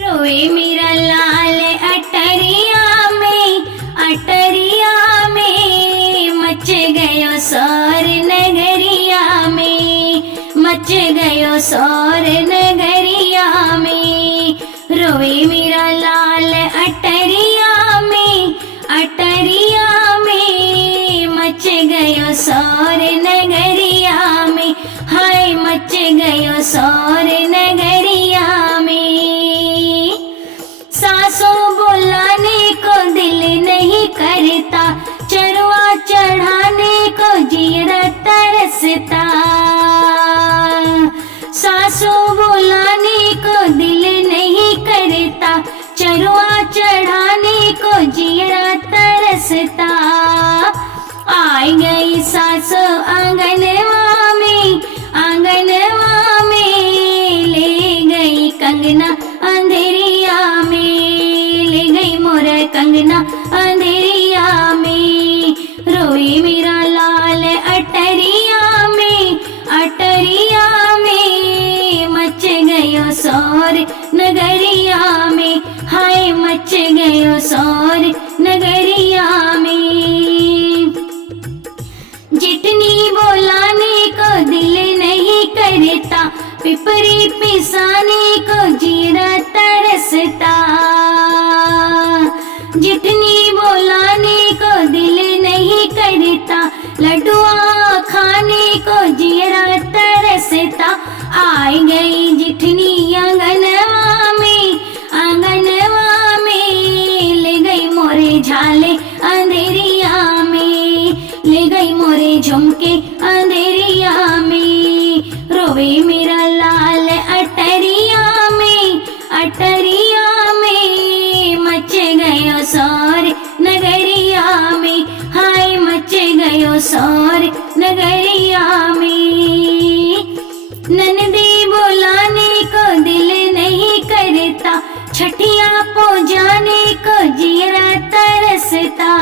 रोए मेरा लाल अटरिया में मच गयो शोर नगरिया में, मच गयो शोर नगरिया में। रोए मेरा लाल अटरिया में मच गयो शोर नगरिया में, हाय मच गयो शोर नगरिया में। सासों बुलाने को दिल नहीं करता, चरवा चढ़ाने को जीरा तरसता। सासों बुलाने को दिल नहीं करता, चरवा चढ़ाने को जीरा तरसता। आई गई सासो आंगनवा में, ले गई कंगना अंधेरिया में, ले गई मोर कंगना अंधेरिया में। रोई मेरा लाल अटरिया में मच गयो शोर नगरिया में, हाय मच गयो शोर नगरिया में। जितनी बोलाने को दिल नहीं करता, पिपरी पिसाने को जीरा तरसता। जितनी बोलाने को दिल नहीं करता, लड्डुआ खाने को जीरा तरसता। आई गई जिठनी आंगनवा में, ले गई मोरे झाले अंधेरिया में, ले गई मोरे झुमके अंधेरिया में। रोवे मेरा लाल अटरिया में मच गयो शोर नगरिया में, हाय मच गयो शोर नगरिया में। ननदी बुलाने को दिल नहीं करता, छठिया को जाने को जीरा तरसता।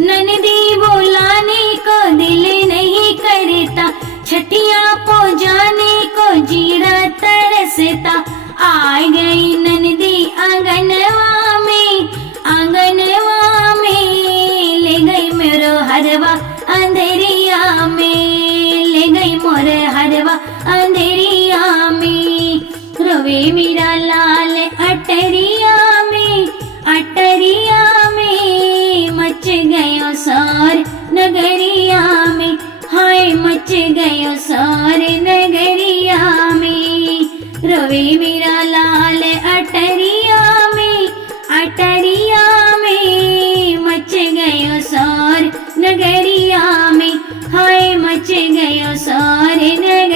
ननदी बुलाने को दिल नहीं करता, छठिया को जाने को जीरा तरसता। आ गई ननदी आंगनवा में, ले गई मेरो हरवा अंधेरिया में, ले गई मोर हरवा अंधेरिया में। रोवे मेरा लाल अटरिया में मच गयो शोर नगरिया में, हाय मच गयो शोर नगरिया में। रोवे मेरा लाल अटरिया में मच गयो शोर नगरिया में, हाय मच गयो शोर नगरिया